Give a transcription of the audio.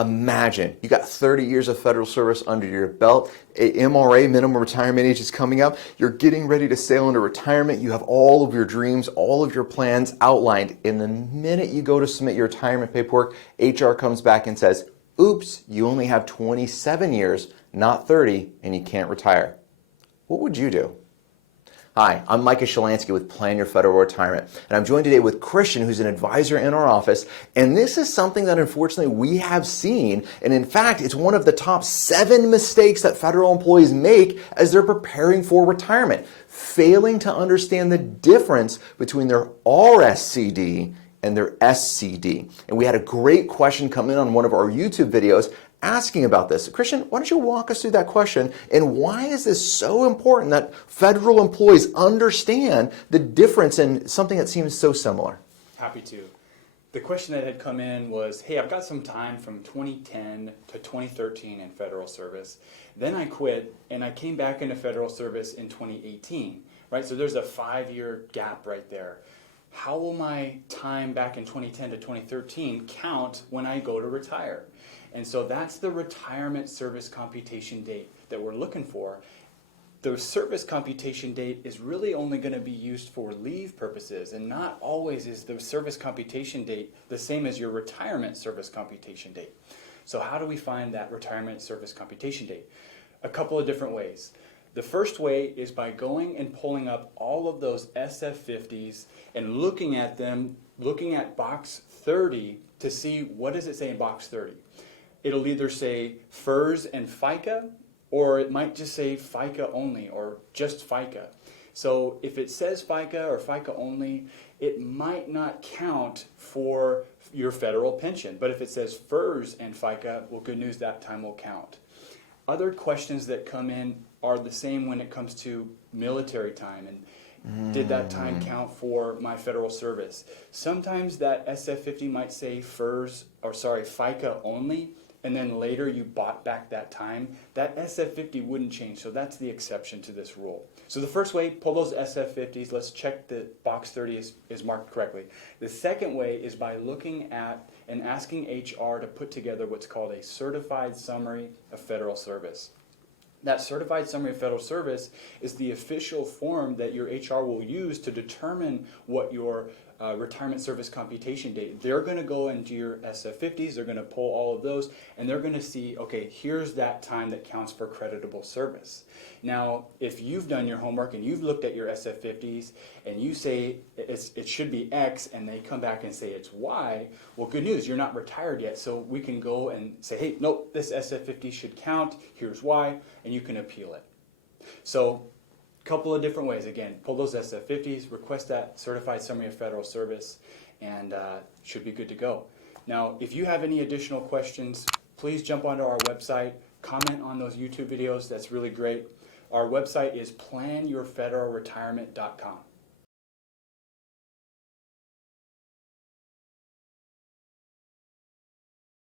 Imagine you got 30 years of federal service under your belt. MRA, minimum retirement age, is coming up. You're getting ready to sail into retirement. You have all of your dreams, all of your plans outlined. And the minute you go to submit your retirement paperwork, HR comes back and says, oops, you only have 27 years, not 30, and you can't retire. What would you do? Hi, I'm Micah Shalansky with Plan Your Federal Retirement, and I'm joined today with Christian, who's an advisor in our office, and this is something that unfortunately we have seen, and in fact, it's one of the top 7 mistakes that federal employees make as they're preparing for retirement, failing to understand the difference between their RSCD and their SCD. And we had a great question come in on one of our YouTube videos asking about this. Christian, why don't you walk us through that question, and why is this so important that federal employees understand the difference in something that seems so similar? Happy to. The question that had come in was, hey, I've got some time from 2010 to 2013 in federal service. Then I quit and I came back into federal service in 2018, right? So there's a 5-year gap right there. How will my time back in 2010 to 2013 count when I go to retire? And so that's the retirement service computation date that we're looking for. The service computation date is really only going to be used for leave purposes, and not always is the service computation date the same as your retirement service computation date. So how do we find that retirement service computation date? A couple of different ways. The first way is by going and pulling up all of those SF50s and looking at them, looking at box 30 to see what does it say in box 30. It'll either say FERS and FICA, or it might just say FICA only, or just FICA. So if it says FICA or FICA only, it might not count for your federal pension. But if it says FERS and FICA, well, good news, that time will count. Other questions that come in are the same when it comes to military time, and did that time count for my federal service? Sometimes that SF50 might say FICA only, and then later you bought back that time. That SF50 wouldn't change, so that's the exception to this rule. So the first way, pull those SF50s. Let's check that box 30 is marked correctly. The second way is by looking at and asking HR to put together what's called a certified summary of federal service. That certified summary of federal service is the official form that your HR will use to determine what your retirement service computation date. They're going to go into your SF50s, they're going to pull all of those, and they're going to see, okay, here's that time that counts for creditable service. Now, if you've done your homework and you've looked at your SF50s and you say it should be X and they come back and say it's Y, well, good news, you're not retired yet, so we can go and say, hey, nope, this SF50 should count, here's Y, and you can appeal it. So, couple of different ways. Again, pull those SF50s, request that certified summary of federal service, and should be good to go. Now, if you have any additional questions, please jump onto our website, comment on those YouTube videos. That's really great. Our website is planyourfederalretirement.com.